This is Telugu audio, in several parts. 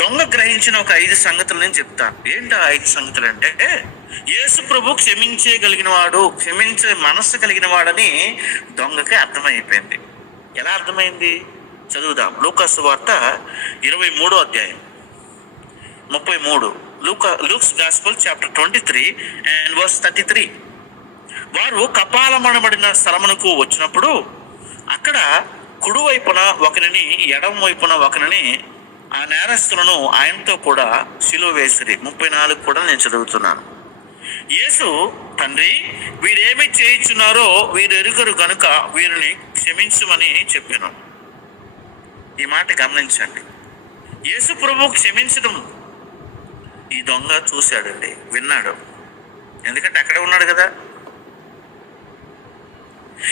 దొంగ గ్రహించిన ఒక 5 సంగతులు నేను చెప్తాను. ఏంటి ఆ 5 సంగతులు అంటే, యేసు ప్రభు క్షమించగలిగిన వాడు, క్షమించే మనస్సు కలిగిన వాడని దొంగకి అర్థమైపోయింది. ఎలా అర్థమైంది? చదువుదాం. లూకా సువార్త 23వ అధ్యాయం 33. Luke's gospel chapter 23 and verse 33. వారు కపాలమనబడిన స్థలమునకు వచ్చినప్పుడు అక్కడ కుడివైపున ఒకరిని, ఎడమ వైపున ఒకరిని, ఆ నేరస్తులను ఆయనతో కూడా సిలువ వేసిరి. 34 కూడా నేను చదువుతున్నాను. యేసు, తండ్రి, వీరేమి చేయించున్నారో వీరు ఎరుగరు గనుక వీరిని క్షమించమని చెప్పాను. ఈ మాట గమనించండి. యేసు ప్రభు క్షమించడం ఈ దొంగ చూశాడండి, విన్నాడు. ఎందుకంటే అక్కడే ఉన్నాడు కదా.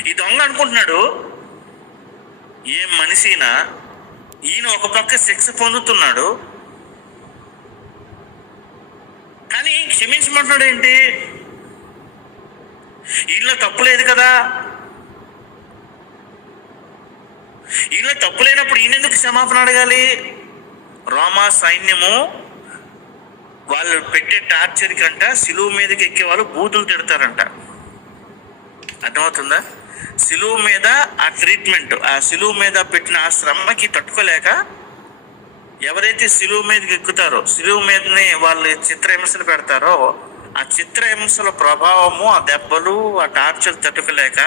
ఈ దొంగ అనుకుంటున్నాడు, ఏం మనిషినా, ఈయన ఒక పక్క శిక్ష పొందుతున్నాడు, కానీ క్షమించమంటున్నాడు ఏంటి? ఈయనలో తప్పు లేదు కదా. ఈయనలో తప్పు లేనప్పుడు ఈయన ఎందుకు క్షమాపణ అడగాలి? రోమా సైన్యము వాళ్ళు పెట్టే టార్చర్ కంట సిలువు మీదకి ఎక్కే వాళ్ళు బూతులు తిడతారంట. అర్థమవుతుందా? సిలువు మీద ఆ ట్రీట్మెంట్, ఆ సిలువు మీద పెట్టిన ఆ శ్రమకి తట్టుకోలేక ఎవరైతే సిలువు మీదకి ఎక్కుతారో, సిలువు మీదనే వాళ్ళు చిత్రహింసలు పెడతారో, ఆ చిత్రహింసల ప్రభావము, ఆ దెబ్బలు, ఆ టార్చర్ తట్టుకోలేక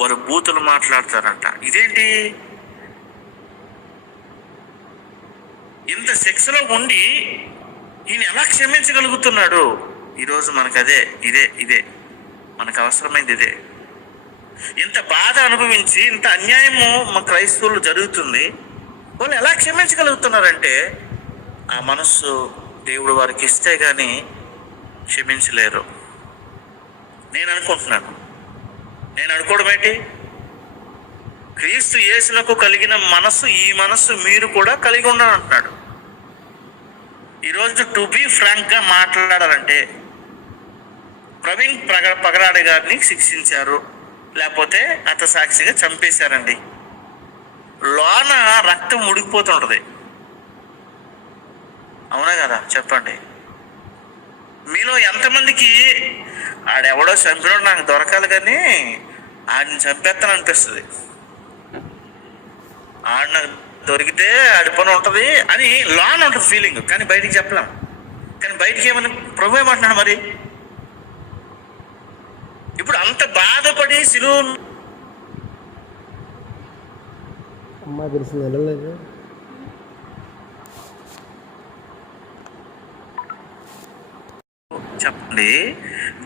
వారు బూతులు మాట్లాడతారంట. ఇదేంటి? ఇంత శిక్షలో ఉండి ఈయన ఎలా క్షమించగలుగుతున్నాడు? ఈరోజు మనకు ఇదే మనకు అవసరమైంది ఇదే. ఇంత బాధ అనుభవించి, ఇంత అన్యాయము మా క్రైస్తవులు జరుగుతుంది, వాళ్ళు ఎలా క్షమించగలుగుతున్నారంటే ఆ మనస్సు దేవుడు వారికి ఇస్తే కానీ క్షమించలేరు. నేను అనుకోవడం ఏంటి? క్రీస్తు యేసునకు కలిగిన మనస్సు, ఈ మనస్సు మీరు కూడా కలిగి ఉండాలంటున్నాడు. ఈరోజు టు బీ ఫ్రాంక్గా మాట్లాడాలంటే, ప్రవీణ్ పగరాడి గారిని శిక్షించారు, లేకపోతే హతసాక్షిగా చంపేశారండి. లోన రక్తం ఉడికిపోతుంటది, అవునా కదా? చెప్పండి. మీలో ఎంతమందికి ఆడెవడో చంపినోడు నాకు దొరకాలి కానీ ఆడిని చంపేస్తాను అనిపిస్తుంది, ఆడ నాకు దొరికితే ఆడి పని ఉంటుంది అని లోన ఉంటుంది ఫీలింగ్, కానీ బయటికి చెప్పలేం. కానీ బయటికి ఏమని ప్రభు ఏమంటున్నాడు మరి? ఇప్పుడు అంత బాధపడి సిలువ చెప్పండి.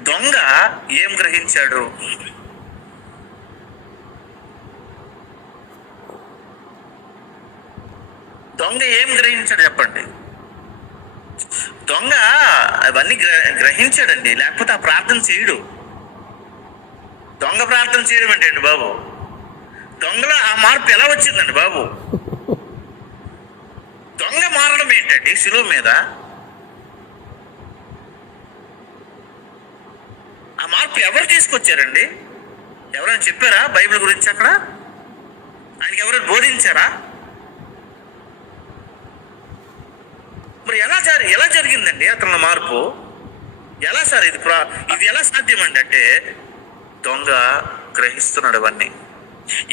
దొంగ ఏం గ్రహించాడు? చెప్పండి. దొంగ అవన్నీ గ్రహించాడండి, లేకపోతే ఆ ప్రార్థన చేయడు. దొంగ ప్రార్థన చేయడం ఏంటండి బాబు? దొంగలో ఆ మార్పు ఎలా వచ్చిందండి బాబు? దొంగ మారడం ఏంటండి సిలువ మీద? ఆ మార్పు ఎవరు తీసుకొచ్చారండి? ఎవరైనా చెప్పారా బైబిల్ గురించి? అక్కడ ఆయనకి ఎవరైనా బోధించారా? మరి ఎలా జరిగిందండి అతని మార్పు? ఎలా సార్ ఇది ఎలా సాధ్యం అండి అంటే, దొంగ గ్రహిస్తున్నాడు. అవన్నీ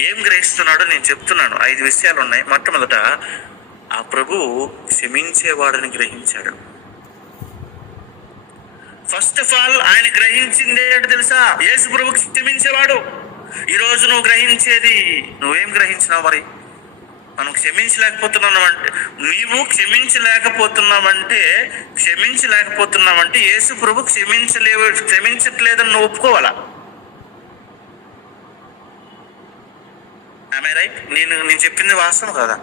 ఏం గ్రహిస్తున్నాడో నేను చెప్తున్నాను. 5 విషయాలు ఉన్నాయి. మొట్టమొదట, ఆ ప్రభు క్షమించేవాడని గ్రహించాడు. ఫస్ట్ ఆఫ్ ఆల్ ఆయన గ్రహించింది ఏంటో తెలుసా? యేసు ప్రభు క్షమించేవాడు. ఈరోజు నువ్వు గ్రహించేది, నువ్వేం గ్రహించినావు మరి? మనం క్షమించలేకపోతున్నామంటే, నీవు క్షమించలేకపోతున్నామంటే యేసు ప్రభు క్షమించట్లేదని నువ్వు ఒప్పుకోవాలా? ఆమె రైట్? నేను చెప్పింది వాస్తవం కదా?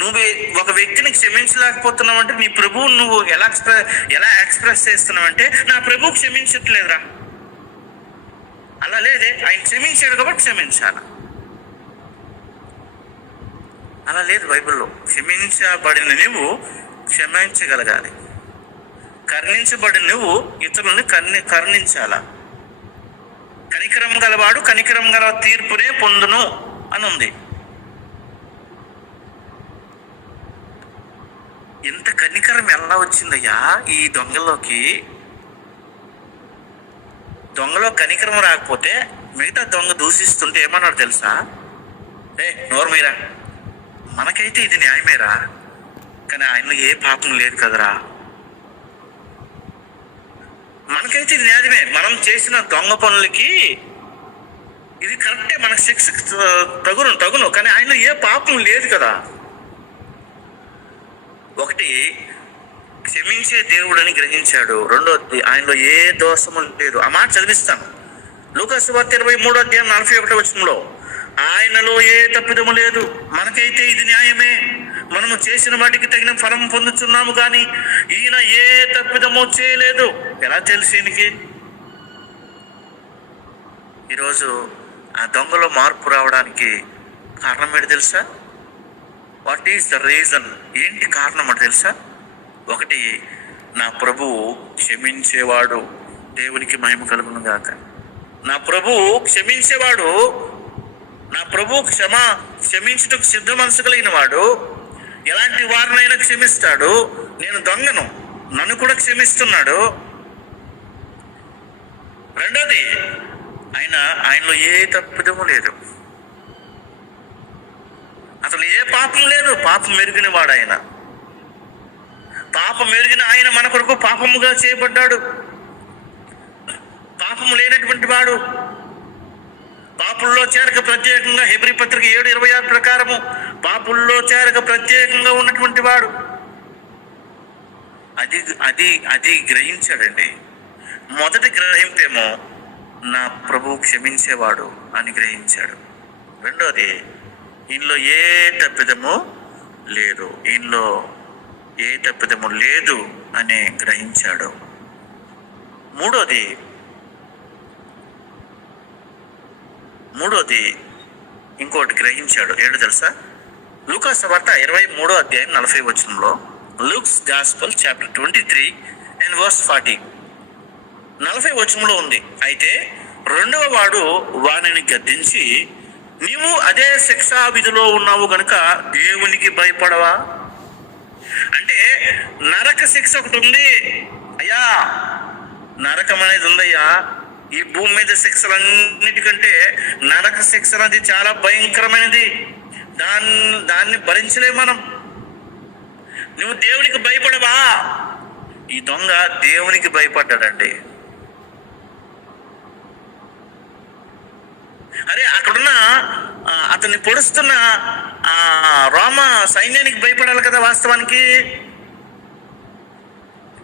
నువ్వు ఒక వ్యక్తిని క్షమించలేకపోతున్నావంటే నీ ప్రభువు నువ్వు ఎలా ఎక్స్ప్రెస్ చేస్తున్నావంటే, నా ప్రభు క్షమించట్లేదురా. అలా లేదే, ఆయన క్షమించాడు కాబట్టి క్షమించాల. అలా లేదు బైబిల్లో. క్షమించబడిన నువ్వు క్షమించగలగాలి, కరుణించబడిన నువ్వు ఇతరులను కరుణించాలా. కనికరం గలవాడు కనికరం గల తీర్పునే పొందును అని ఉంది. ఇంత కనికరం ఎలా వచ్చిందయ్యా ఈ దొంగలోకి? దొంగలో కనికరం రాకపోతే మిగతా దొంగ దూషిస్తుంటే ఏమన్నాడు తెలుసా? నోరు మీరా, మనకైతే ఇది న్యాయమేరా, కానీ ఆయనలో ఏ పాపం లేదు కదరా. మనకైతే ఇది న్యాయమే, మనం చేసిన దొంగ పనులకి ఇది కరెక్టే, మనకు శిక్ష తగును, కానీ ఆయనలో ఏ పాపం లేదు కదా. ఒకటి, క్షమించే దేవుడని గ్రహించాడు. రెండోది, ఆయనలో ఏ దోషము లేదు. ఆ మాట చదివిస్తాను. లూకా సువార్త 23:41 ఆయనలో ఏ తప్పిదము లేదు, మనకైతే ఇది న్యాయమే, మనము చేసిన వాటికి తగిన ఫలం పొందుతున్నాము, కానీ ఈయన ఏ తప్పిదము చేయలేదు. ఎలా తెలుసు ఈయనకి? ఈరోజు ఆ దొంగలో మార్పు రావడానికి కారణం ఏంటి తెలుసా? What is the reason? ఏంటి కారణం అంటే తెలుసా? ఒకటి, నా ప్రభువు క్షమించేవాడు. దేవునికి మహిమ కలుగును గాక. నా ప్రభువు క్షమించేవాడు, నా ప్రభువు క్షమించుటకు సిద్ధ మనసు కలిగిన వాడు. ఎలాంటి వారినైనా క్షమిస్తాడు. నేను దొంగను, నన్ను కూడా క్షమిస్తున్నాడు. రెండోది, ఆయనలో ఏ తప్పిదము లేదు, అసలు ఏ పాపం లేదు. పాపం మెరిగిన వాడు ఆయన. పాపం మెరిగిన ఆయన మన కొరకు పాపముగా చేయబడ్డాడు. పాపము లేనటువంటి వాడు, పాపుల్లో చేరక ప్రత్యేకంగా, హెబ్రీ పత్రిక 7:26 ప్రకారము పాపుల్లో చేరక ప్రత్యేకంగా ఉన్నటువంటి వాడు. అది గ్రహించాడండి. మొదటి గ్రహింపేమో నా ప్రభువు క్షమించేవాడు అని గ్రహించాడు. రెండోది, ఈయనలో ఏ తప్పిదము లేదు, ఈయనలో ఏ తప్పిదము లేదు అని గ్రహించాడు. మూడోది ఇంకోటి గ్రహించాడు. ఏంటో తెలుసా? లూకా సువార్త 23:40 లూక్స్ గాస్పెల్ చాప్టర్ 23:40 40 ఉంది. అయితే రెండవ వాడు వానిని గద్దించి, నీవు అదే శిక్షా విధిలో ఉన్నావు గనుక దేవునికి భయపడవా? అంటే నరక శిక్ష ఒకటి ఉంది అయ్యా, నరకం అనేది ఉందయ్యా. ఈ భూమి మీద శిక్షలన్నిటికంటే నరక శిక్ష అనేది చాలా భయంకరమైనది. దాన్ని భరించలేము మనం. నువ్వు దేవునికి భయపడవా? ఈ దొంగ దేవునికి భయపడ్డాడండి. అరే, అక్కడున్న అతన్ని పొడుస్తున్న రోమ సైన్యానికి భయపడాలి కదా. వాస్తవానికి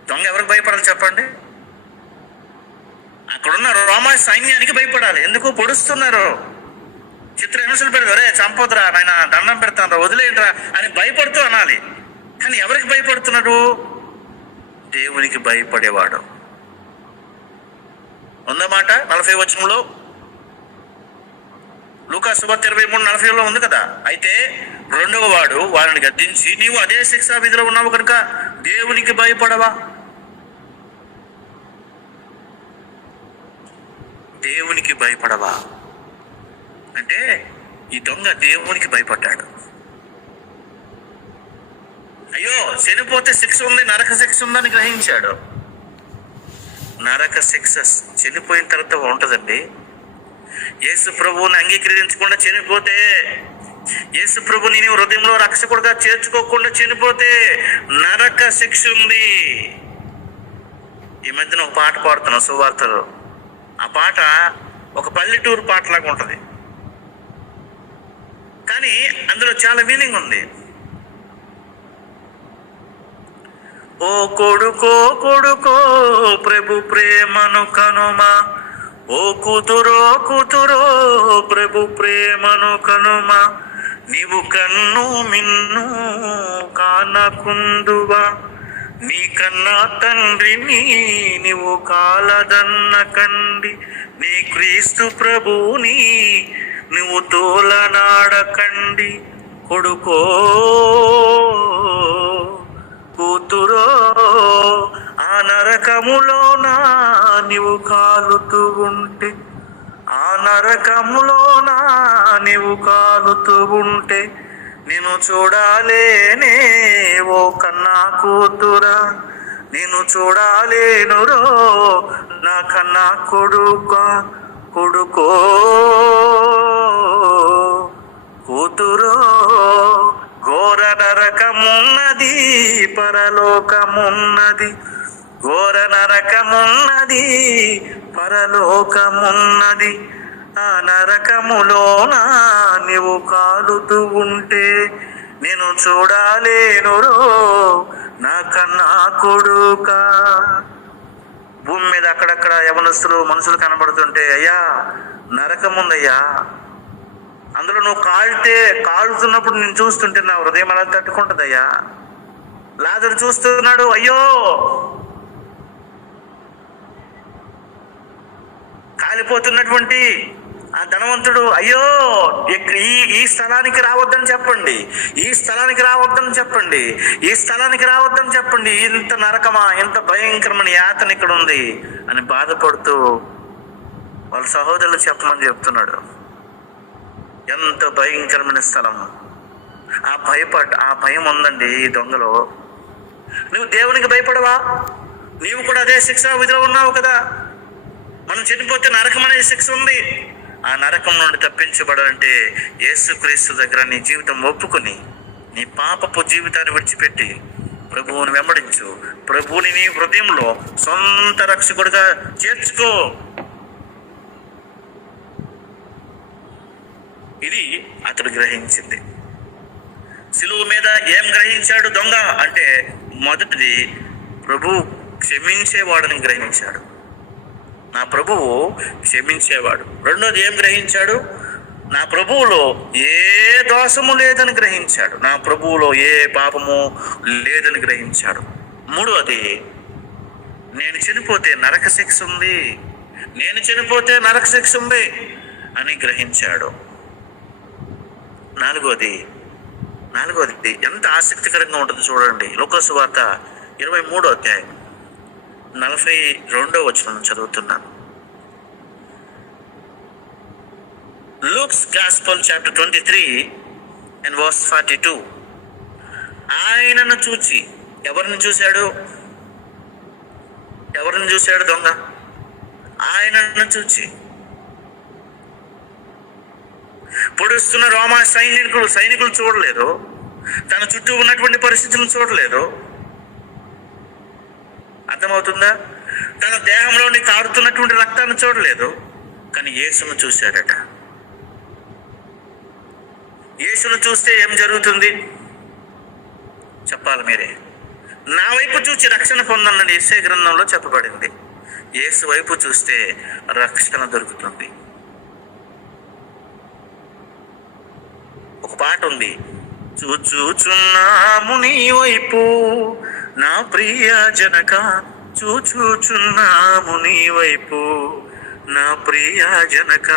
దొంగ ఎవరికి భయపడాలి చెప్పండి? అక్కడున్న రోమా సైన్యానికి భయపడాలి. ఎందుకు? పొడుస్తున్నారు, చిత్రహింసలు పెడతారు. అరే చంపొద్దురా నాయన, దండం పెడతాను, వదిలేయండిరా అని భయపడుతూ అనాలి. కానీ ఎవరికి భయపడుతున్నాడు? దేవునికి భయపడేవాడు. ఉందన్నమాట 40 లూకా సువార్త 23:40 ఉంది కదా. అయితే రెండవ వాడు వారిని గద్దించి, నీవు అదే శిక్షా విధిలో ఉన్నావు కనుక దేవునికి భయపడవా? దేవునికి భయపడవా అంటే ఈ దొంగ దేవునికి భయపడ్డాడు. అయ్యో, చనిపోతే శిక్ష ఉంది, నరక శిక్ష ఉందని గ్రహించాడు. నరక శిక్ష చనిపోయిన తర్వాత ఉంటుందండి. యేసు ప్రభువుని అంగీకరించకుండా చనిపోతే, యేసు ప్రభుని నీవు హృదయంలో రక్షకుడుగా చేర్చుకోకుండా చనిపోతే నరక శిక్ష ఉంది. ఈ మధ్యన ఒక పాట పాడుతున్నాం సువార్తలో. ఆ పాట ఒక పల్లెటూరు పాటలాగా ఉంటుంది, కానీ అందులో చాలా మీనింగ్ ఉంది. ఓ కొడుకో కొడుకో ప్రభు ప్రేమను కనుమా, ఓ కూతురో కూతురో ప్రభు ప్రేమను కనుమా, నీవు కన్ను మిన్ను కానకుందువా, నీ కన్నా తండ్రిని నీవు కాలదన్న కండి, నీ క్రీస్తు ప్రభుని నువ్వు తోలనాడకండి. కొడుకో కూతురో ఆ నరకములోనా నీవు కాలుతూ ఉంటే, ఆ నరకములోనా నీవు కాలుతూ ఉంటే నేను చూడాలేనే ఓ కన్నా కన్నా కూతురా నేను చూడాలేనురో, నా కన్నా కొడుకో కూతురో. ఘోర నరకమున్నది పరలోకమున్నది, ఘోర నరకమున్నది పరలోకమున్నది. ఆ నరకములోన నీవు కాలుతూ ఉంటే నేను చూడాలేనురో, నా కన్నా కొడుకా. భూమి మీద అక్కడక్కడ యవనస్తులు మనుషులు కనబడుతుంటే, అయ్యా నరకం ఉందయ్యా, అందులో నువ్వు కాలుతున్నప్పుడు నేను చూస్తుంటే నా హృదయం అలా తట్టుకుంటుందయ్యా. లాజరు చూస్తున్నాడు, అయ్యో కాలిపోతున్నటువంటి ఆ ధనవంతుడు, అయ్యో ఈ స్థలానికి రావద్దని చెప్పండి, ఈ స్థలానికి రావద్దని చెప్పండి, ఈ స్థలానికి రావద్దని చెప్పండి, ఇంత నరకమా, ఇంత భయంకరమైన యాతన ఇక్కడ ఉంది అని బాధపడుతూ వాళ్ళ సహోదరులు చెప్పమని చెప్తున్నాడు. ఎంత భయంకరమైన స్థలం. ఆ భయం ఉందండి ఈ దొంగలో. నువ్వు దేవునికి భయపడవా? నీవు కూడా అదే శిక్ష విధిలో ఉన్నావు కదా. మనం చనిపోతే నరకం అనే శిక్ష ఉంది. ఆ నరకం నుండి తప్పించబడాలంటే యేసుక్రీస్తు దగ్గర నీ జీవితం ఒప్పుకొని, నీ పాపపు జీవితాన్ని విడిచిపెట్టి ప్రభువుని వెంబడించు. ప్రభువుని నీ హృదయంలో సొంత రక్షకుడిగా చేర్చుకో. ఇది అతడు గ్రహించింది. సిలువ మీద ఏం గ్రహించాడు దొంగ అంటే, మొదటిది ప్రభు క్షమించేవాడని గ్రహించాడు. నా ప్రభువు క్షమించేవాడు. రెండోది ఏం గ్రహించాడు? నా ప్రభువులో ఏ దోషము లేదని గ్రహించాడు. నా ప్రభువులో ఏ పాపము లేదని గ్రహించాడు. మూడోది, నేను చనిపోతే నరక శిక్ష ఉంది, నేను చనిపోతే నరక శిక్ష ఉంది అని గ్రహించాడు. నాలుగోది ఎంత ఆసక్తికరంగా ఉంటుందో చూడండి. లూకా సువార్త 23వ అధ్యాయం 42వ వచనం చదువుతున్నాను. Luke's Gospel chapter 23 and verse 42. ఆయనను చూచి, ఎవరిని చూశాడు దొంగ? ఆయనను చూచి. పొడుస్తున్న రోమా సైనికులు చూడలేదు, తన చుట్టూ ఉన్నటువంటి పరిస్థితులను చూడలేదు. అర్థమవుతుందా? తన దేహంలోని కారుతున్నటువంటి రక్తాన్ని చూడలేదు, కానీ యేసును చూశాడట. యేసును చూస్తే ఏం జరుగుతుంది చెప్పాలి మీరే. నా వైపు చూచి రక్షణ పొందనని యెషయా గ్రంథంలో చెప్పబడింది. యేసు వైపు చూస్తే రక్షణ దొరుకుతుంది. ఒక పాట ఉంది, చూచుచున్నాము నీ వైపు నా ప్రియ జనక, చూచుచున్నాము నీ వైపు నా ప్రియ జనక.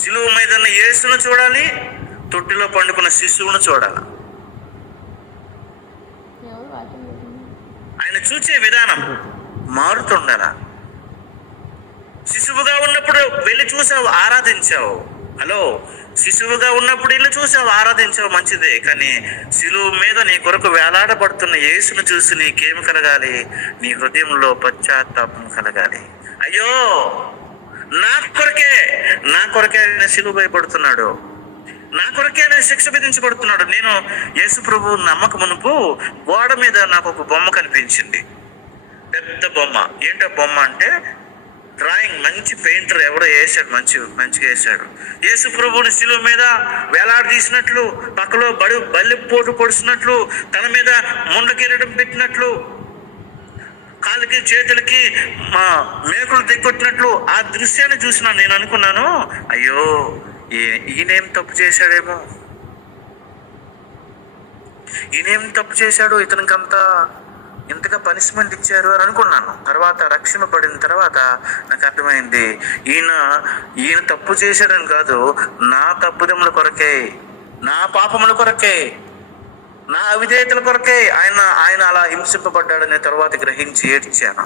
శిలువ మీద యేసును చూడాలి, తొట్టిలో పండుకున్న శిశువును చూడాలి. ఆయన చూసే విధానం మారుతుండాల. శిశువుగా ఉన్నప్పుడు వెళ్ళి చూసావు, ఆరాధించావు. హలో, శిశువుగా ఉన్నప్పుడు ఇల్లు చూసావు, ఆరాధించావు, మంచిదే. కానీ శిలువ మీద నీ కొరకు వేలాడబడుతున్న యేసును చూసి నీకేమి కలగాలి? నీ హృదయంలో పశ్చాత్తాపం కలగాలి. అయ్యో, నా కొరకే ఆయన శిలువ భయపడుతున్నాడు, నా కొరకే ఆయన శిక్ష విధించబడుతున్నాడు. నేను యేసు ప్రభు నమ్మక మునుపు గోడ మీద నాకు ఒక బొమ్మ కనిపించింది, పెద్ద బొమ్మ. ఏంటో బొమ్మ అంటే డ్రాయింగ్, మంచి పెయింటర్ ఎవరో వేసాడు, మంచిగా వేసాడు. యేసు ప్రభువుని శిలువ మీద వేలాడదీసినట్లు, పక్కలో బల్లి పోటు పొడిచినట్లు, తన మీద ముండ కిరీటం పెట్టినట్లు, కాళ్ళకి చేతులకి మేకులు దిగొట్టినట్లు ఆ దృశ్యాన్ని చూసినా నేను అనుకున్నాను, అయ్యో ఈయనేం తప్పు చేశాడేమో, ఈయనేం తప్పు చేశాడు, ఇతనికి ఇంతగా పనిష్మెంట్ ఇచ్చారు అని అనుకున్నాను. తర్వాత రక్షింపబడిన తర్వాత నాకు అర్థమైంది, ఈయన తప్పు చేశాడని కాదు, నా తప్పుదముల కొరకే, నా పాపముల కొరకే, నా అవిధేయతల కొరకే ఆయన అలా హింసింపబడ్డాడనే తర్వాత గ్రహించి ఏడ్చాను.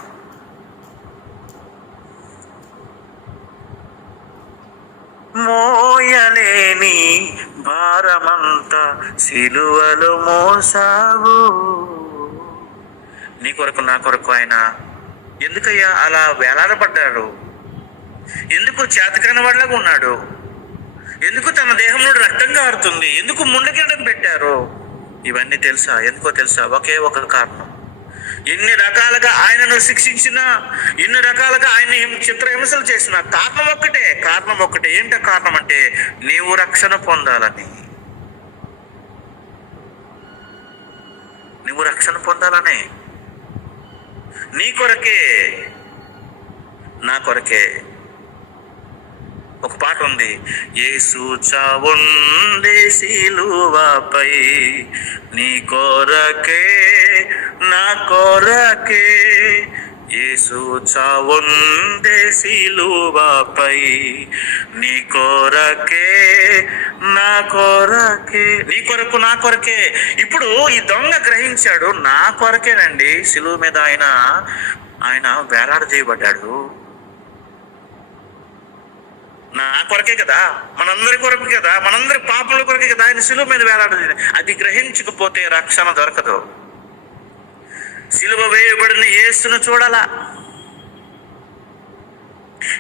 మోయలేని భారమంతా సిలువలో మోసావు. నీ కొరకు నా కొరకు ఆయన ఎందుకయ్యా అలా వేలాడబడ్డాడు? ఎందుకు చేతకాని వాళ్ళగా ఉన్నాడు? ఎందుకు తన దేహం నుండి రక్తం కారుతుంది? ఎందుకు ముండకిరడం పెట్టారు? ఇవన్నీ తెలుసా? ఎందుకో తెలుసా? ఒకే ఒక కారణం. ఎన్ని రకాలుగా ఆయనను శిక్షించినా, ఎన్ని రకాలుగా ఆయన చిత్రహింసలు చేసిన కారణం ఒక్కటే. ఏంటో కారణం అంటే నీవు రక్షణ పొందాలని. నువ్వు రక్షణ పొందాలని. నీ కొరకే, నా కొరకే. ఒక పాట ఉంది, యేసు చావుండే సిలువపై నీ కొరకే నా కొరకే. యేసు చావుండే సిలువపై నీ కొరకే నా కొరకే. నీ కొరకు నా కొరకే. ఇప్పుడు ఈ దొంగ గ్రహించాడు, నా కొరకేనండి సిలువ మీద ఆయన వేలాడదీయబడ్డాడు. నా కొరకే కదా, మనందరి కొరకు కదా, మనందరి పాపల కొరకే కదా ఆయన సిలువ మీద వేలాడది. అది గ్రహించకపోతే రక్షణ దొరకదు. సిలువ వేయబడిన యేసును చూడాలా,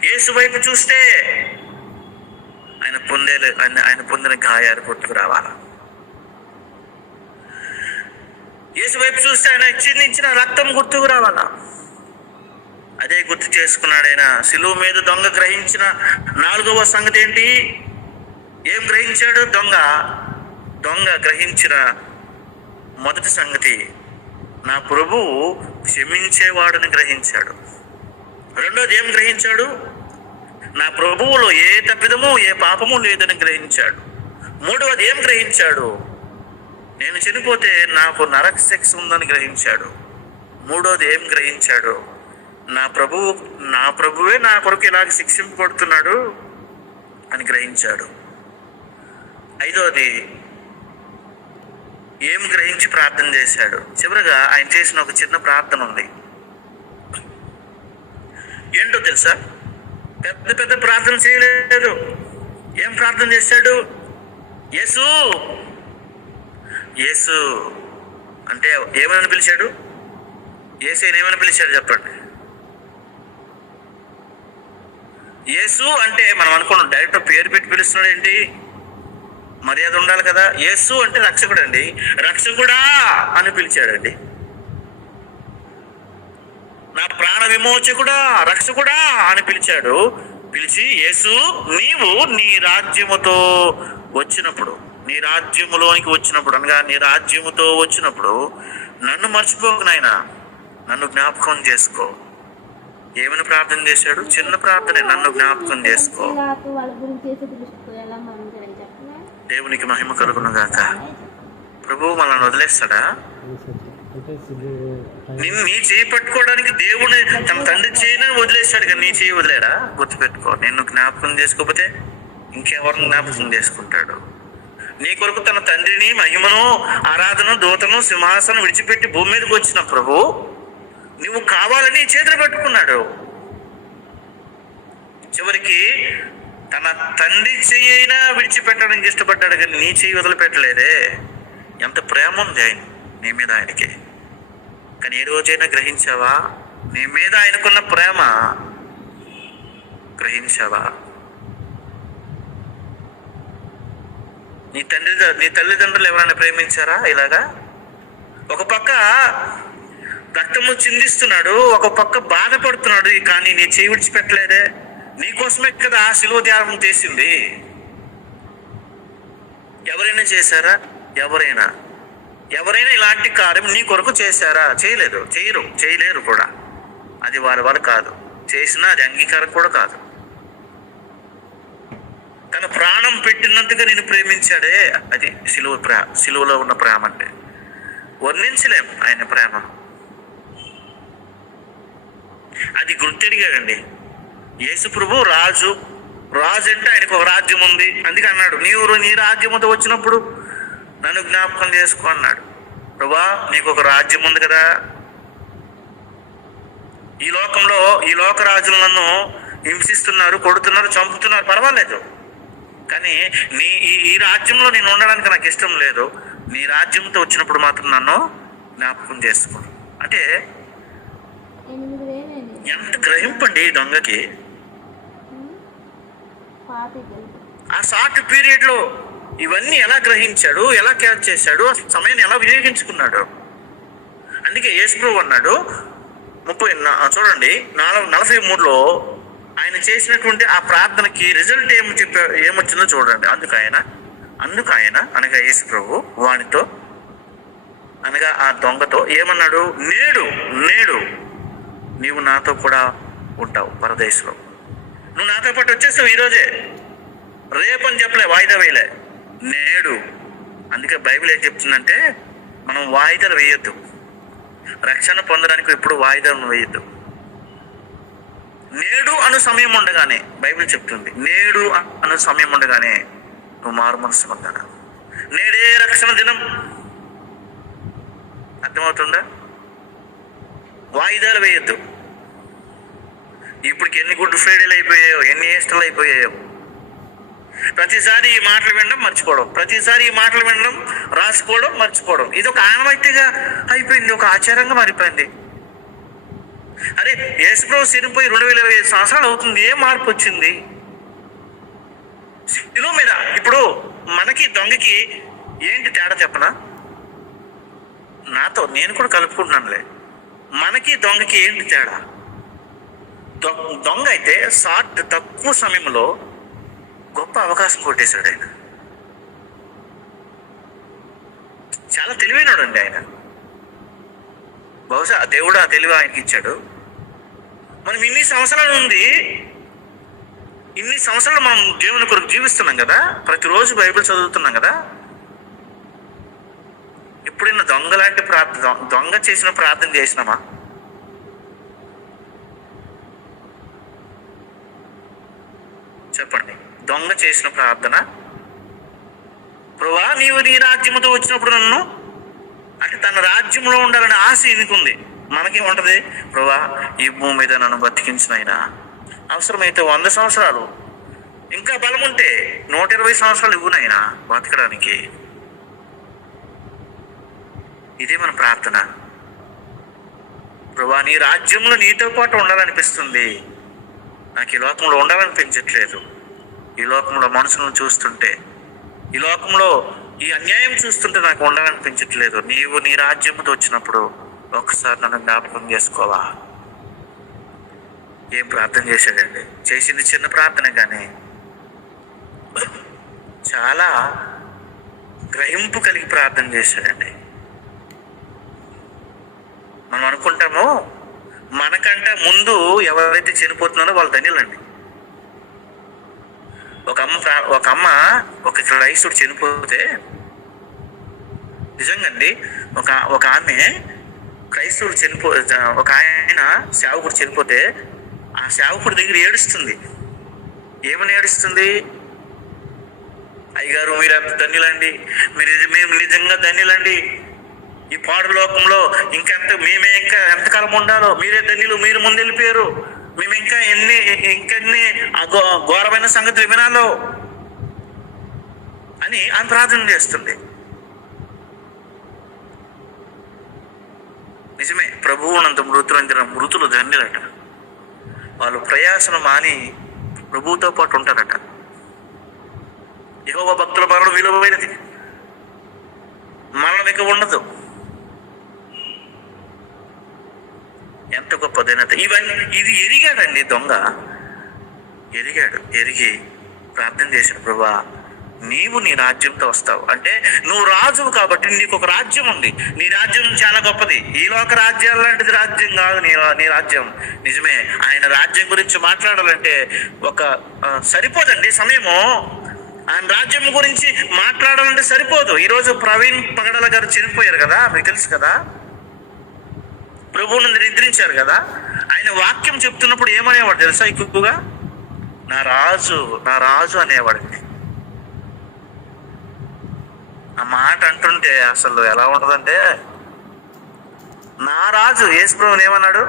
యేసు వైపు చూస్తే ఆయన పొందిన గాయాలు గుర్తుకు రావాలా. యేసు వైపు చూస్తే ఆయన చిందించిన రక్తం గుర్తుకు రావాలా. అదే గుర్తు చేసుకున్నాడు ఆయన. సిలువ మీద దొంగ గ్రహించిన 4వ సంగతి ఏంటి? ఏం గ్రహించాడు దొంగ గ్రహించిన మొదటి సంగతి, నా ప్రభువు క్షమించేవాడని గ్రహించాడు. రెండోది ఏం గ్రహించాడు? నా ప్రభువులో ఏ తప్పిదము ఏ పాపము లేదని గ్రహించాడు. మూడవది ఏం గ్రహించాడు? నేను చనిపోతే నాకు నరక శిక్ష ఉందని గ్రహించాడు. మూడోది ఏం గ్రహించాడు? నా ప్రభువే నా కొరకు ఇలాగ శిక్షింపబడుతున్నాడు అని గ్రహించాడు. ఐదోది ఏం గ్రహించి ప్రార్థన చేశాడు? చివరిగా ఆయన చేసిన ఒక చిన్న ప్రార్థన ఉంది. ఏంటో తెలుసా? పెద్ద పెద్ద ప్రార్థన చేయలేదు. ఏం ప్రార్థన చేశాడు? యేసు అంటే ఏమని పిలిచాడు? యేసుని ఏమని పిలిచాడు చెప్పండి? యేసు అంటే మనం అనుకున్నాం డైరెక్ట్ పేరు పెట్టి పిలుస్తున్నాడు ఏంటి? మర్యాద ఉండాలి కదా. యేసు అంటే రక్షకుడు అండి. రక్షకుడా అని పిలిచాడండి. నా ప్రాణ విమోచకుడా, రక్షకుడా అని పిలిచాడు. పిలిచి, యేసు నీవు నీ రాజ్యముతో వచ్చినప్పుడు, నీ రాజ్యములోనికి వచ్చినప్పుడు అనగా నీ రాజ్యముతో వచ్చినప్పుడు నన్ను మర్చిపోకు నాయనా, నన్ను జ్ఞాపకం చేసుకో. ఏమని ప్రార్థన చేశాడు? చిన్న ప్రార్థనే, నన్ను జ్ఞాపకం చేసుకో. దేవునికి మహిమ కలుగును గాక. ప్రభువు మనల్ని వదిలేస్తాడా? నీ చేయి పట్టుకోవడానికి దేవుని తన తండ్రి చేయని వదిలేస్తాడు కానీ నీ చేయి వదిలేడా? గుర్తుపెట్టుకో. నిన్ను జ్ఞాపకం చేసుకోకపోతే ఇంకెవరిని జ్ఞాపకం చేసుకుంటాడు? నీ కొరకు తన తండ్రిని, మహిమను, ఆరాధన, దూతను, సింహాసనం విడిచిపెట్టి భూమి మీదకి వచ్చిన ప్రభు నువ్వు కావాలని చేతులు పెట్టుకున్నాడు. చివరికి తన తండ్రి చెయ్యి అయినా విడిచిపెట్టడానికి ఇష్టపడ్డాడు కానీ నీ చెయ్యి వదిలిపెట్టలేదే. ఎంత ప్రేమ ఉంది నీ మీద ఆయనకి. కానీ ఏ రోజైనా గ్రహించావా? నీ మీద ఆయనకున్న ప్రేమ గ్రహించావా? నీ తల్లిదండ్రులు ఎవరైనా ప్రేమించారా ఇలాగా? ఒక పక్క రక్తము చిందిస్తున్నాడు, ఒక పక్క బాధపడుతున్నాడు, కానీ నీ చేయి విడిచిపెట్టలేదే. నీకోసమే కదా ఆ శిలువ త్యాగం చేసింది. ఎవరైనా చేశారా? ఎవరైనా ఇలాంటి కార్యం నీ కొరకు చేశారా? చేయలేరు కూడా. అది వాళ్ళ కాదు. చేసినా అది అంగీకారం కూడా కాదు. తన ప్రాణం పెట్టినందుగా నేను ప్రేమించాడే, అది సిలువలో ఉన్న ప్రేమ అంటే. వర్ణించలేం ఆయన ప్రేమ. అది గుర్తెడిగాడండి. యేసు ప్రభు రాజు అంటే ఆయనకు ఒక రాజ్యం ఉంది. అందుకే అన్నాడు, నీవు నీ రాజ్యముతో వచ్చినప్పుడు నన్ను జ్ఞాపకం చేసుకో అన్నాడు. ప్రభా నీకు ఒక రాజ్యం ఉంది కదా. ఈ లోకంలో ఈ లోక రాజులు నన్ను హింసిస్తున్నారు, కొడుతున్నారు, చంపుతున్నారు, పర్వాలేదు. కానీ ఈ రాజ్యంలో నేను ఉండడానికి నాకు ఇష్టం లేదు, నీ రాజ్యంతో వచ్చినప్పుడు మాత్రం నన్ను జ్ఞాపకం చేసుకో అంటే ఎంత గ్రహింపండి ఈ దొంగకి. ఆ షార్ట్ పీరియడ్ లో ఇవన్నీ ఎలా గ్రహించాడు, ఎలా క్యాచ్ చేశాడు, ఆ సమయాన్ని ఎలా వినియోగించుకున్నాడు. అందుకే యేసుప్రభువు అన్నాడు చూడండి 43లో ఆయన చేసినటువంటి ఆ ప్రార్థనకి రిజల్ట్ ఏమొచ్చిందో చూడండి. అందుకు ఆయన అనగా యేసుప్రభువు వానితో అనగా ఆ దొంగతో ఏమన్నాడు, నేడు నీవు నాతో కూడా ఉంటావు పరదేశంలో, నువ్వు నాతో పాటు వచ్చేస్తావు ఈరోజే, రేపని చెప్పలే, వాయిదా వేయలే, నేడు. అందుకే బైబిల్ ఏం చెప్తుందంటే మనం వాయిదాలు వేయొద్దు, రక్షణ పొందడానికి ఎప్పుడు వాయిదాలను వేయొద్దు. నేడు అను సమయం ఉండగానే బైబిల్ చెప్తుంది, నేడు అను సమయం ఉండగానే నువ్వు మారు మనసు పొందాను. నేడే రక్షణ దినం. అర్థమవుతుందా? వాయిదాలు వేయొద్దు. ఇప్పటికి ఎన్ని గుడ్ ఫ్రైడేలు అయిపోయాయో, ఎన్ని ఈస్టర్లు అయిపోయాయో. ప్రతిసారి ఈ మాటలు వినడం మర్చిపోవడం, ప్రతిసారి ఈ మాటలు వినడం రాసుకోవడం మర్చిపోవడం, ఇది ఒక ఆనవాయితీగా అయిపోయింది, ఒక ఆచారంగా మారిపోయింది. అరే యేసుప్రభు చనిపోయి 2025 సంవత్సరాలు అవుతుంది, ఏ మార్పు వచ్చింది శిలువ మీద? ఇప్పుడు మనకి దొంగకి ఏంటి తేడా చెప్పనా? నాతో నేను కూడా కలుపుకుంటున్నానులే. మనకి దొంగకి ఏంటి తేడా? దొంగ అయితే తక్కువ సమయంలో గొప్ప అవకాశం కొట్టేశాడు. ఆయన చాలా తెలివైనడు అండి. ఆయన బహుశా దేవుడు ఆ తెలివి ఆయనకి ఇచ్చాడు. మనం ఇన్ని సంవత్సరాలు మనం దేవుని కొరకు జీవిస్తున్నాం కదా, ప్రతిరోజు బైబిల్ చదువుతున్నాం కదా. ఎప్పుడైనా దొంగలాంటి దొంగ చేసిన ప్రార్థన చేసినామా? చెప్పండి. దొంగ చేసిన ప్రార్థన, ప్రభువా నీవు నీ రాజ్యముతో వచ్చినప్పుడు నన్ను, అంటే తన రాజ్యంలో ఉండాలని ఆశ ఎన్నుకుంది. మనకి ఉంటది, ప్రభువా ఈ భూమి మీద నన్ను బతికించిన ఆయన, అవసరమైతే 100 సంవత్సరాలు, ఇంకా బలం ఉంటే 120 సంవత్సరాలు ఇవ్వునైనా బతకడానికి. ఇదే మన ప్రార్థన. ప్రభువా నీ రాజ్యంలో నీతో పాటు ఉండాలనిపిస్తుంది, నాకు ఈ లోకంలో ఉండాలనిపించట్లేదు. ఈ లోకంలో మనుషులను చూస్తుంటే, ఈ లోకంలో ఈ అన్యాయం చూస్తుంటే నాకు ఉండాలనిపించట్లేదు. నీవు నీ రాజ్యంతో వచ్చినప్పుడు ఒక్కసారి నన్ను జ్ఞాపకం చేసుకోవా. ఏం ప్రార్థన చేశాడండి? చేసింది చిన్న ప్రార్థన కానీ చాలా గ్రహింపు కలిగి ప్రార్థన చేశాడండి. మనం అనుకుంటాము మనకంటే ముందు ఎవరైతే చనిపోతున్నారో వాళ్ళు ధన్యులండి. ఒక అమ్మ ఒక క్రైస్తవుడు చనిపోతే, నిజంగా అండి, ఒక ఆమె క్రైస్తవుడు ఒక ఆయన సేవకుడు చనిపోతే ఆ సేవకుడి దగ్గర ఏడుస్తుంది. ఏమని ఏడుస్తుంది? అయ్యగారు మీరు ఎంత ధన్యులండి, మీరు నిజంగా ధన్యులండి, ఈ పాడు లోకంలో మేమే ఇంకా ఎంతకాలం ఉండాలో, మీరే ధన్యులు, మీరు ముందు వెళ్ళిపోయారు, మేము ఇంకా ఇంకెన్ని ఘోరమైన సంగతులు వినాలో అని ఆమె ప్రార్థన చేస్తుంది. నిజమే, ప్రభువునంత మృతులు ధన్యులట. వాళ్ళు ప్రయాసను మాని ప్రభువుతో పాటు ఉంటారట. యెహోవా భక్తుల మరణం విలువైనది, మరణం ఇక ఉండదు. ఎంత గొప్ప ధన్యత! ఇది ఎరిగాడండి దొంగ. ఎరిగి ప్రార్థన చేశాడు, ప్రభువా నీవు నీ రాజ్యంతో వస్తావు, అంటే నువ్వు రాజువు కాబట్టి నీకు ఒక రాజ్యం ఉంది. నీ రాజ్యం చాలా గొప్పది, ఈ లోక రాజ్యాల లాంటిది రాజ్యం కాదు నీ రాజ్యం. నిజమే, ఆయన రాజ్యం గురించి మాట్లాడాలంటే సరిపోదండి సమయము. ఆయన రాజ్యం గురించి మాట్లాడాలంటే సరిపోదు. ఈరోజు ప్రవీణ్ పగడల గారు చనిపోయారు కదా, మీకు తెలుసు కదా, ప్రభువుని నిద్రించారు కదా. ఆయన వాక్యం చెప్తున్నప్పుడు ఏమనేవాడు తెలుసా? ఎక్కువగా నా రాజు అనేవాడు. ఆ మాట అంటుంటే అసలు ఎలా ఉంటుందంటే, నా రాజు యేసుప్రభుని ఏమన్నాడు?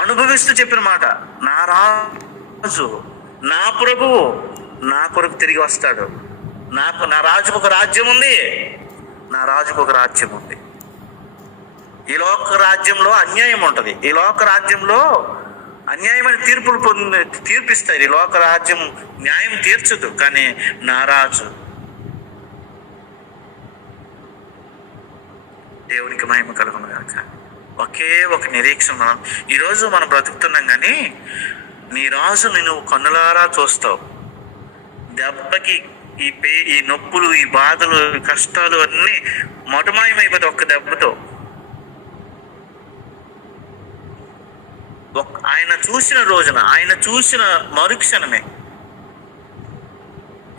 అనుభవిస్తూ చెప్పిన మాట, నా రాజు, నా ప్రభువు, నా కొరకు తిరిగి వస్తాడు. నా రాజుకు ఒక రాజ్యం ఉంది. నా రాజుకు ఒక రాజ్యం ఉంది. ఈ లోక రాజ్యంలో అన్యాయం ఉంటుంది. ఈ లోక రాజ్యంలో అన్యాయమైన తీర్పులు తీర్పిస్తాయి. ఈ లోక రాజ్యం న్యాయం తీర్చదు. కానీ నా రాజు, దేవునికి మహిమ కలుగును గాక. ఒకే ఒక నిరీక్షణ. ఈరోజు మనం బ్రతుకుతున్నాం, కానీ నీ రాజుని నువ్వు కన్నులారా చూస్తావు. దెబ్బకి ఈ నొప్పులు, ఈ బాధలు, ఈ కష్టాలు అన్నీ మటుమాయమైపోతాయి ఒక్క దెబ్బతో. ఆయన చూసిన రోజున, ఆయన చూసిన మరుక్షణమే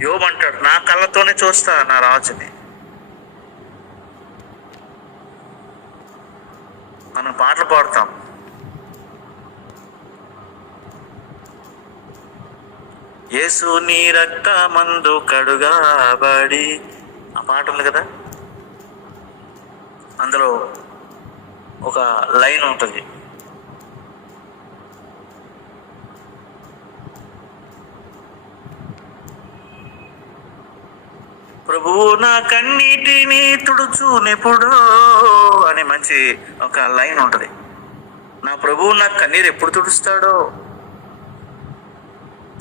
యోబు అంటాడు, నా కళ్ళతోనే చూస్తా నా రాజుని. మనం పాటలు పాడుతాం, యేసు నీ రక్తమందు కడుగాబడి, ఆ పాట ఉంది కదా. అందులో ఒక లైన్ ఉంటుంది, ప్రభువు నా కన్నీటిని తుడుచునెప్పుడు అని మంచి ఒక లైన్ ఉంటుంది. నా ప్రభువు నా కన్నీరు ఎప్పుడు తుడుస్తాడో,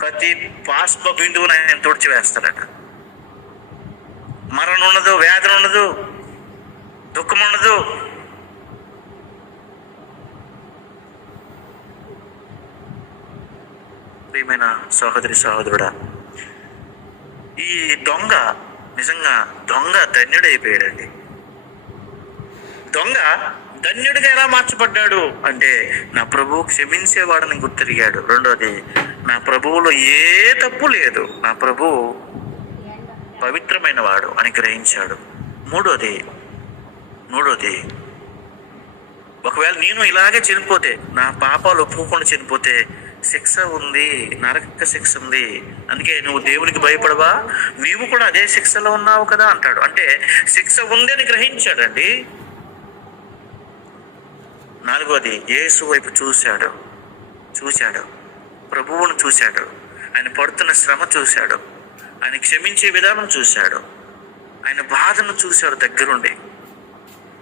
ప్రతి బాష్ప బిందువును ఆయన తుడిచి వేస్తాడట. మరణం ఉండదు, వేదన ఉండదు, దుఃఖం ఉండదు. ప్రియమైన సహోదరి సహోదరుడా, ఈ దొంగ నిజంగా ధన్యుడైపోయాడండి. దొంగ ధన్యుడిగా ఎలా మార్చబడ్డాడు అంటే, నా ప్రభువు క్షమించేవాడని గుర్తిరిగాడు. రెండోది, నా ప్రభువులో ఏ తప్పు లేదు, నా ప్రభువు పవిత్రమైన వాడు అని గ్రహించాడు. మూడోది, ఒకవేళ నేను ఇలాగే చనిపోతే, నా పాపాలు ఒప్పుకోకుండా చనిపోతే శిక్ష ఉంది, నరక శిక్ష ఉంది. అందుకే నువ్వు దేవునికి భయపడవా, నీవు కూడా అదే శిక్షలో ఉన్నావు కదా అంటాడు. అంటే శిక్ష ఉంది అని గ్రహించాడండి. నాలుగోది, యేసు వైపు చూశాడు, ప్రభువును చూశాడు, ఆయన పడుతున్న శ్రమ చూశాడు, ఆయన క్షమించే విధానం చూశాడు, ఆయన బాధను చూశాడు దగ్గరుండి.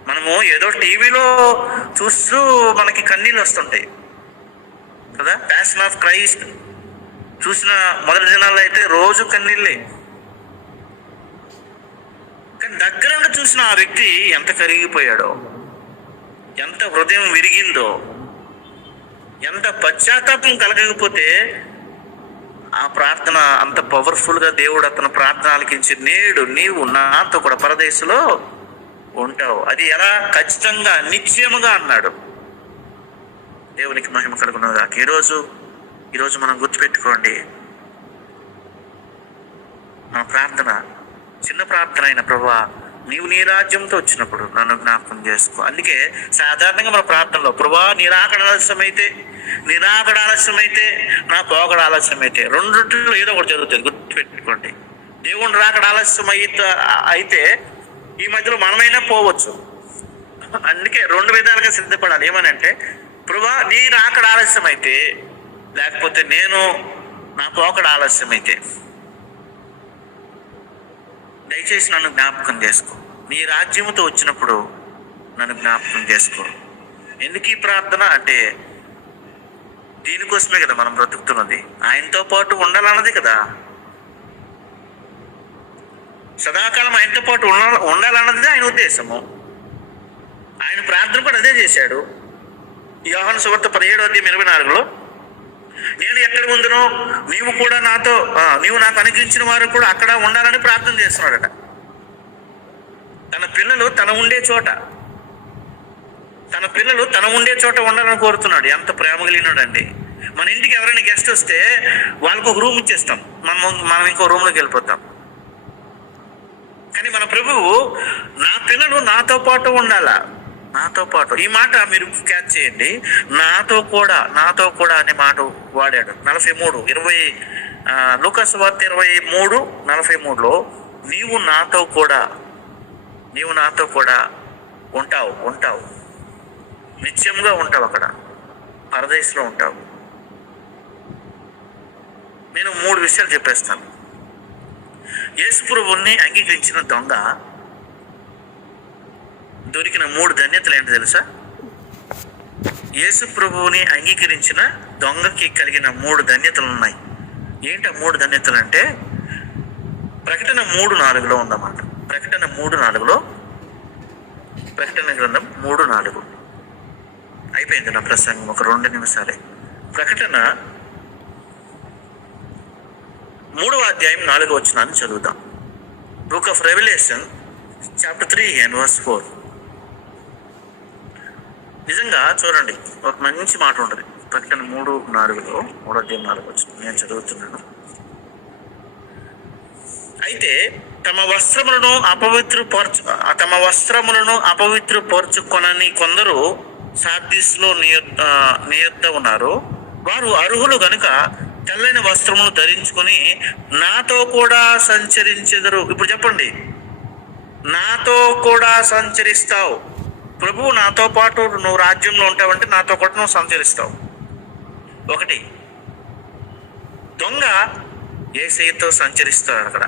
మనము ఏదో టీవీలో చూస్తూ మనకి కన్నీళ్ళు వస్తుంటాయి కదా. ప్యాషన్ ఆఫ్ క్రైస్ట్ చూసిన మొదటి దినాల్లో అయితే రోజు కన్నీళ్ళే. కానీ దగ్గర చూసిన ఆ వ్యక్తి ఎంత కరిగిపోయాడో, ఎంత హృదయం విరిగిందో, ఎంత పశ్చాత్తాపం కలగకపోతే ఆ ప్రార్థన అంత పవర్ఫుల్గా దేవుడు అతను ప్రార్థన ఆలకించి, నేడు నీవు నాతో కూడా పరదేశంలో ఉంటావు. అది ఎలా? ఖచ్చితంగా, నిశ్చయముగా అన్నాడు. దేవునికి మహిమ కలుగును గాక. ఈరోజు మనం గుర్తుపెట్టుకోండి, మన ప్రార్థన చిన్న ప్రార్థన అయిన, ప్రభువా నీవు నీ రాజ్యంతో వచ్చినప్పుడు నన్ను జ్ఞాపకం చేసుకో. అందుకే సాధారణంగా మన ప్రార్థనలో, ప్రభువా నీ రాకడ ఆలస్యమైతే నా పోకడ ఆలస్యమైతే, రెండిట్లో ఏదో ఒకటి జరుగుతుంది. గుర్తుపెట్టుకోండి, దేవుని రాకడ ఆలస్యం అయితే ఈ మధ్యలో మనమైనా పోవచ్చు. అందుకే రెండు విధాలుగా సిద్ధపడాలి. ఏమనంటే, ప్రభువా నీ రాకడ ఆలస్యమైతే, లేకపోతే నా పోకడ ఆలస్యమైతే దయచేసి నన్ను జ్ఞాపకం చేసుకో. నీ రాజ్యముతో వచ్చినప్పుడు నన్ను జ్ఞాపకం చేసుకో. ఎందుకు ఈ ప్రార్థన అంటే, దీనికోసమే కదా మనం బ్రతుకుతున్నది. ఆయనతో పాటు ఉండాలన్నది కదా. సదాకాలం ఆయనతో పాటు ఉండాలన్నది ఆయన ఉద్దేశము. ఆయన ప్రార్థన కూడా అదే చేశాడు. యోహాను సువార్త 17:24 నేను ఎక్కడ ఉందునో నీవు నాకు అనుగ్రహించిన వారు కూడా అక్కడ ఉండాలని ప్రార్థన చేస్తున్నాడట. తన పిల్లలు తన ఉండే చోట ఉండాలని కోరుతున్నాడు. ఎంత ప్రేమ కలిగినాడండి. మన ఇంటికి ఎవరైనా గెస్ట్ వస్తే వాళ్ళకు ఒక రూమ్ ఇచ్చేస్తాం, మనం ఇంకో రూమ్లోకి వెళ్ళిపోతాం. కానీ మన ప్రభువు, నా పిల్లలు నాతో పాటు ఉండాలా, నాతో పాటు. ఈ మాట మీరు క్యాచ్ చేయండి. నాతో కూడా అనే మాట వాడాడు. 43:20 లూకా సువార్త 23:43 నీవు నాతో కూడా ఉంటావు, నిత్యంగా ఉంటావు, అక్కడ పరదేశంలో ఉంటావు. నేను 3 విషయాలు చెప్పేస్తాను. యేసు ప్రభువుని అంగీకరించిన దొంగ దొరికిన 3 ధన్యతలు ఏంటో తెలుసా? యేసు ప్రభువుని అంగీకరించిన దొంగకి కలిగిన 3 ధన్యతలు ఉన్నాయి. ఏంటి ఆ 3 ధన్యతలు అంటే ప్రకటన 3:4 ఉందన్నమాట. ప్రకటన 3:4, ప్రకటన గ్రంథం 3:4. అయిపోయింది నా ప్రసంగం, ఒక 2 నిమిషాలే. ప్రకటన 3వ అధ్యాయం 4వ వచనాన్ని చదువుతాం. Book of Revelation chapter 3 and verse 4. నిజంగా చూడండి, ఒక మంచి మాట ఉంటుంది. ప్రకటన 3:4, 3వ అధ్యాయం 4వ వచనం నేను చదువుతున్నాను. అయితే తమ వస్త్రములను అపవిత్రపరచుకొనని కొందరు సార్దీస్‌లో నీ యొద్ద ఉన్నారు. వారు అర్హులు గనుక తెల్లని వస్త్రములు ధరించుకొని నాతో కూడా సంచరించెదరు. ఇప్పుడు చెప్పండి, నాతో కూడా సంచరిస్తావు. ప్రభువు నాతో పాటు నువ్వు రాజ్యంలో ఉంటావంటే నాతో కూడా నువ్వు సంచరిస్తావు. 1, దొంగ యేసయ్యతో సంచరిస్తాడు. అక్కడ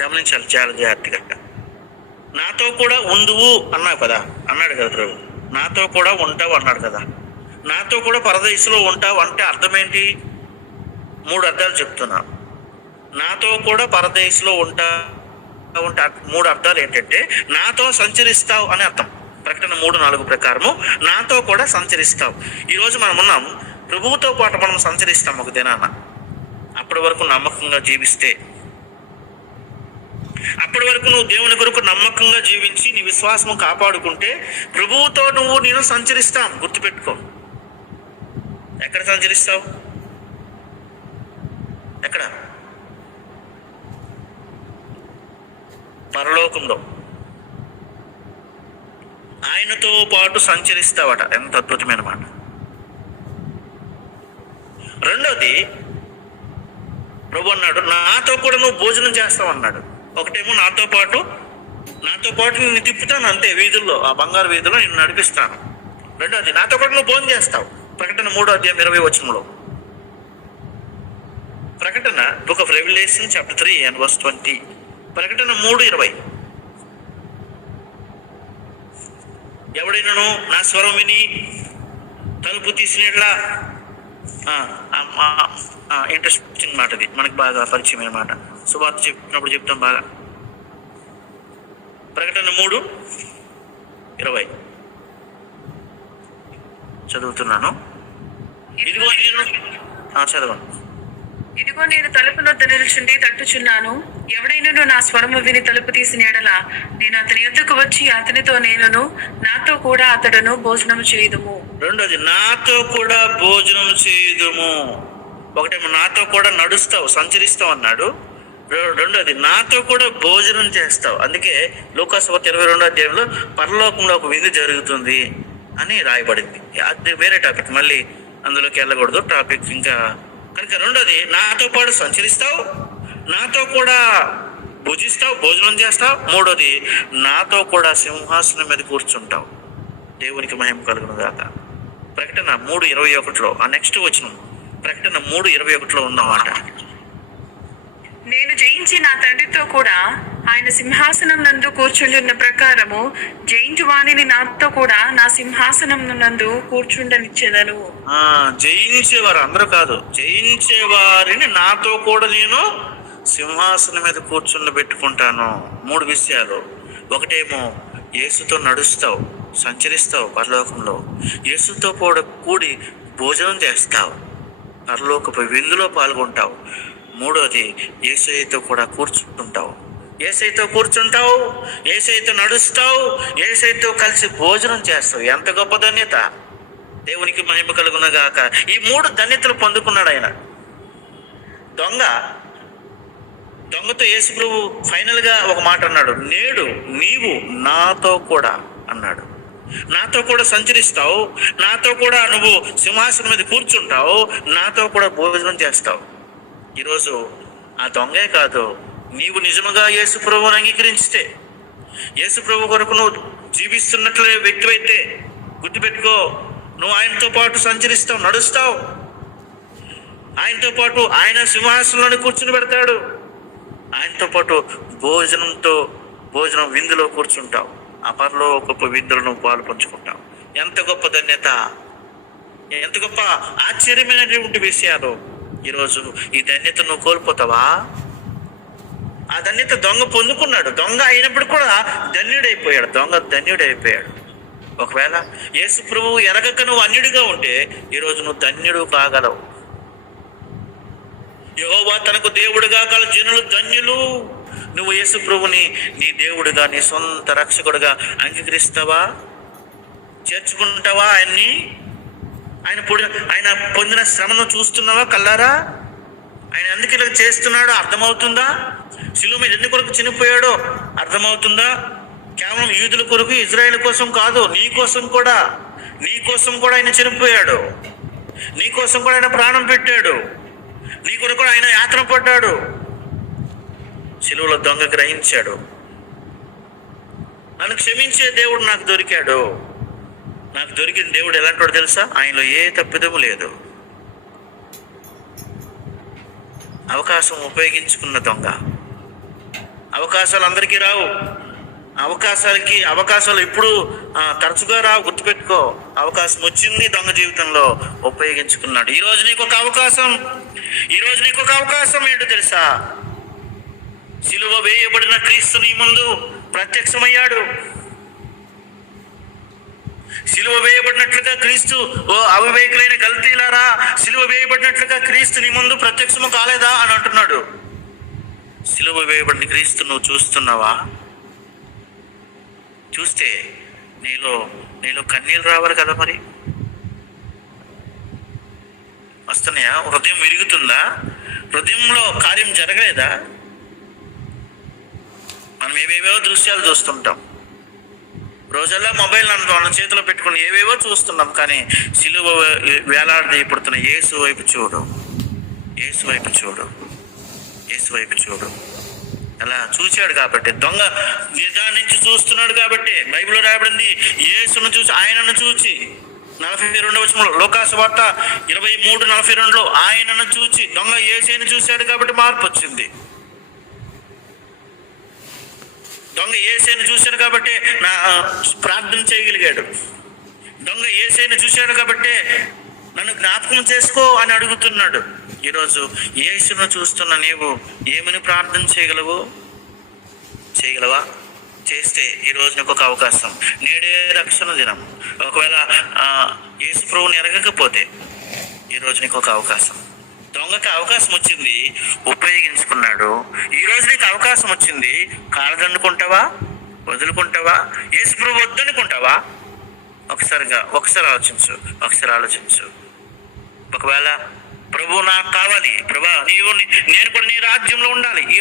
గమనించాలి చాలా జాగ్రత్తగా. నాతో కూడా ఉండువు అన్నావు కదా, అన్నాడు కదా ప్రభు. నాతో కూడా ఉంటావు అన్నాడు కదా. నాతో కూడా పరదేశంలో ఉంటావు అంటే అర్థం ఏంటి? 3 అర్థాలు చెప్తున్నా. నాతో కూడా పరదేశంలో ఉంటే 3 అర్థాలు ఏంటంటే నాతో సంచరిస్తావు అని అర్థం. ప్రకటన 3:4 ప్రకారము నాతో కూడా సంచరిస్తావు. ఈరోజు మనం ఉన్నాం, ప్రభువుతో పాటు మనం సంచరిస్తాం ఒక దినాన. అప్పటి వరకు నమ్మకంగా జీవిస్తే, అప్పటి వరకు నువ్వు దేవుని కొరకు నమ్మకంగా జీవించి నీ విశ్వాసము కాపాడుకుంటే ప్రభువుతో నేను సంచరిస్తాం. గుర్తుపెట్టుకో. ఎక్కడ సంచరిస్తావు? ఎక్కడ? పరలోకంలో ఆయనతో పాటు సంచరిస్తావట. ఎంత అద్భుతమైన మాట. 2వది, ప్రభు అన్నాడు నాతో కూడా నువ్వు భోజనం చేస్తావు అన్నాడు. ఒకటేమో నాతో పాటు నిన్ను తిప్పుతాను అంతే, వీధుల్లో, ఆ బంగారు వీధుల్లో నిన్ను నడిపిస్తాను. 2వది, నాతో కూడా నువ్వు భోజనం చేస్తావు. ప్రకటన 3వ అధ్యాయం 20వ వచనంలో. ప్రకటన book of Revelation chapter 3 and verse 20. ప్రకటన 3:20. ఎవడైనాను నా స్వరం విని తలుపు తీసినట్లా, ఇంట్రెస్టింగ్ మాట, అది మనకు బాగా పరిచయమైన మాట. సువార్త చెప్పినప్పుడు చెప్తాం బాగా. ప్రకటన 3:20 చదువుతున్నాను. ఇదిగో నేను చదవండి. ఇదిగో నేను తలుపు నొద్ద నిలుచుండి తట్టుచున్నాను. ఎవడైనను నా స్వరము విని తలుపు తీసిన ఎడల నేను అతని యొద్దకు వచ్చి అతనితో నేనును నాతో కూడా అతడును భోజనము చేయుదుము. 2వది, నాతో కూడా భోజనం చేయుదుము. ఒకటేమో నాతో కూడా నడుస్తావు, సంచరిస్తావు అన్నాడు. 2వది, నాతో కూడా భోజనం చేస్తావు. అందుకే లూకాసు 22వ అధ్యాయంలో పరలోకంలో ఒక విందు జరుగుతుంది అని రాయబడింది. అది వేరే టాపిక్, మళ్ళీ అందులోకి వెళ్ళకూడదు టాపిక్ ఇంకా. కనుక 2వది, నాతో పాటు సంచరిస్తావు, నాతో కూడా భుజిస్తావు, భోజనం చేస్తావు. 3వది, నాతో కూడా సింహాసనం మీద కూర్చుంటావు. దేవునికి మహిమ కలుగును గాక. ప్రకటన 3:21 ఆ నెక్స్ట్ వచనం ప్రకటన 3:21 ఉందన్నమాట. నేను జయించి నా తండ్రితో కూడా ఆయన సింహాసనం నందు కూర్చుండున్న ప్రకారము జయించు వాణిని నాతో కూడా నా సింహాసనం నందు కూర్చుండనిచ్చేదను. జయించేవారు అందరూ కాదు, జయించేవారిని నాతో కూడా నేను సింహాసనం మీద కూర్చుండబెట్టుకుంటాను. 3 విషయాలు. ఒకటేమో యేసుతో నడుస్తావు, సంచరిస్తావు పరలోకంలో. యేసుతో కూడి భోజనం చేస్తావు, పరలోకపు విందులో పాల్గొంటావు. 3వది, యేసయ్యతో కూడా కూర్చుంటావు. యేసయ్యతో కూర్చుంటావు, యేసయ్యతో నడుస్తావు, యేసయ్యతో కలిసి భోజనం చేస్తావు. ఎంత గొప్ప ధన్యత! దేవునికి మహిమ కలుగును గాక. ఈ 3 ధన్యతలు పొందుకున్నాడు ఆయన. దొంగతో యేసు ప్రభు ఫైనల్ గా ఒక మాట అన్నాడు, నేడు నీవు నాతో కూడా అన్నాడు. నాతో కూడా సంచరిస్తావు, నాతో కూడా నువ్వు సింహాసనం మీద కూర్చుంటావు, నాతో కూడా భోజనం చేస్తావు. ఈరోజు ఆ దొంగే కాదు, నీవు నిజముగా యేసు ప్రభువుని అంగీకరించితే, యేసు ప్రభు కొరకు నువ్వు జీవిస్తున్నట్లు వ్యక్తివైతే గుర్తుపెట్టుకో, నువ్వు ఆయనతో పాటు సంచరిస్తావు, నడుస్తావు. ఆయనతో పాటు ఆయన సింహాసనంలోనే కూర్చుని పెడతాడు. ఆయనతో పాటు భోజనం విందులో కూర్చుంటావు. ఆ పరలోకపు విందులో నువ్వు పాలు పంచుకుంటావు. ఎంత గొప్ప ధన్యత, ఎంత గొప్ప ఆశ్చర్యమైనటువంటి విషయాలు. ఈరోజు ఈ ధన్యత నువ్వు కోల్పోతావా? ఆ ధన్యత దొంగ పొందుకున్నాడు. దొంగ అయినప్పుడు కూడా ధన్యుడైపోయాడు. ధన్యుడైపోయాడు. ఒకవేళ యేసు ప్రభువు ఎరగక నువ్వు అన్యుడిగా ఉంటే ఈరోజు నువ్వు ధన్యుడు కాగలవు. యెహోవా తనకు దేవుడుగా గల జనులు ధన్యులు. నువ్వు యేసు ప్రభుని నీ దేవుడుగా, నీ సొంత రక్షకుడుగా అంగీకరిస్తావా? చేర్చుకుంటావా ఆయన్ని? ఆయన పొందిన శ్రమను చూస్తున్నావా కల్లారా? ఆయన ఎందుకు ఇలా చేస్తున్నాడో అర్థమవుతుందా? శిలువ మీద ఎందుకు కొరకు చనిపోయాడో అర్థమవుతుందా? కేవలం యూదుల కొరకు, ఇజ్రాయేల్ కోసం కాదు, నీ కోసం కూడా ఆయన చనిపోయాడు. నీ కోసం కూడా ఆయన ప్రాణం పెట్టాడు. నీ కొరకు ఆయన యాత్ర పడ్డాడు. శిలువలో దొంగ గ్రహించాడు, నన్ను క్షమించే దేవుడు నాకు దొరికాడు. నాకు దొరికిన దేవుడు ఎలాంటి తెలుసా? ఆయనలో ఏ తప్పిదము లేదు. అవకాశం ఉపయోగించుకున్న దొంగ. అవకాశాలు అందరికీ రావు. అవకాశాలు ఎప్పుడు తరచుగా రావు, గుర్తుపెట్టుకో. అవకాశం వచ్చింది దొంగ జీవితంలో, ఉపయోగించుకున్నాడు. ఈ రోజు నీకు ఒక అవకాశం ఏంటో తెలుసా? సిలువ వేయబడిన క్రీస్తు నీ ముందు ప్రత్యక్షమయ్యాడు. సిలువ వేయబడినట్లుగా క్రీస్తు, ఓ అవివేకులైన గల్తీలారా, సిలువ వేయబడినట్లుగా క్రీస్తు నీ ముందు ప్రత్యక్షము కాలేదా అని అంటున్నాడు. సిలువ వేయబడిన క్రీస్తు నువ్వు చూస్తున్నావా? చూస్తే నీలో కన్నీళ్ళు రావాలి కదా. మరి వస్తున్నాయా? హృదయం విరుగుతుందా? హృదయంలో కార్యం జరగలేదా? మనం ఏవేవో దృశ్యాలు చూస్తుంటాం. రోజల్లా మొబైల్ మన చేతిలో పెట్టుకుని ఏవేవో చూస్తున్నాం. కానీ సిలువ వేలాడదీయబడుతున్న యేసు వైపు చూడు. అలా చూశాడు కాబట్టి, దొంగ నిదానించి చూస్తున్నాడు కాబట్టి బైబిల్లో రాయబడింది, యేసును చూసి, ఆయనను చూచి. 42వ వచనంలో, లోకాసు వార్త 23:42లో ఆయనను చూచి, దొంగ యేసుని చూశాడు కాబట్టి మార్పు వచ్చింది. దొంగ యేసుని చూశాడు కాబట్టి ప్రార్థన చేయగలిగాడు. దొంగ యేసుని చూశాడు కాబట్టి నన్ను జ్ఞాపకం చేసుకో అని అడుగుతున్నాడు. ఈరోజు యేసును చూస్తున్న నీవు ఏమని ప్రార్థన చేయగలవా? చేస్తే ఈరోజు నీకు ఒక అవకాశం. నేడే రక్షణ దినం. ఒకవేళ యేసు ప్రభువుని ఎరగకపోతే ఈరోజు నీకు ఒక అవకాశం. దొంగకి అవకాశం వచ్చింది, ఉపయోగించుకున్నాడు. ఈరోజు నీకు అవకాశం వచ్చింది, కాలదన్నుకుంటావా? వదులుకుంటావా? యేసు ప్రభు వద్దనుకుంటావా? ఒకసారి ఆలోచించు. ఒకవేళ ప్రభు నాకు కావాలి, ప్రభా నేను కూడా నీ రాజ్యంలో ఉండాలి, ఈ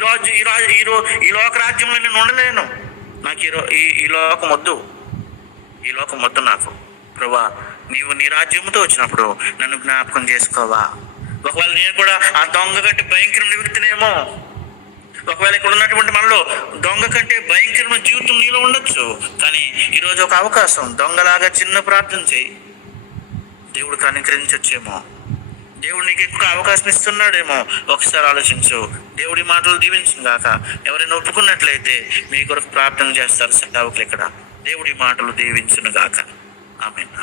లోక రాజ్యంలో నేను ఉండలేను, నాకు ఈ లోకం వద్దు నాకు. ప్రభా నీవు నీ రాజ్యంతో వచ్చినప్పుడు నన్ను జ్ఞాపకం చేసుకోవా? ఒకవేళ నేను కూడా ఆ దొంగ కంటే భయంకరమైన వ్యక్తినేమో. ఒకవేళ ఇక్కడ ఉన్నటువంటి మనలో దొంగ కంటే భయంకరమైన జీవితం నీలో ఉండొచ్చు. కానీ ఈరోజు ఒక అవకాశం. దొంగలాగా చిన్న ప్రార్థన చేయి, దేవుడు కనికరించొచ్చేమో. దేవుడు నీకు ఎక్కువ అవకాశం ఇస్తున్నాడేమో. ఒకసారి ఆలోచించు. దేవుడి మాటలు దీవించును గాక. ఎవరైనా ఒప్పుకున్నట్లయితే మీ కొరకు ప్రార్థన చేస్తారు సేవకులు ఇక్కడ. దేవుడి మాటలు దీవించును గాక. ఆమేన్.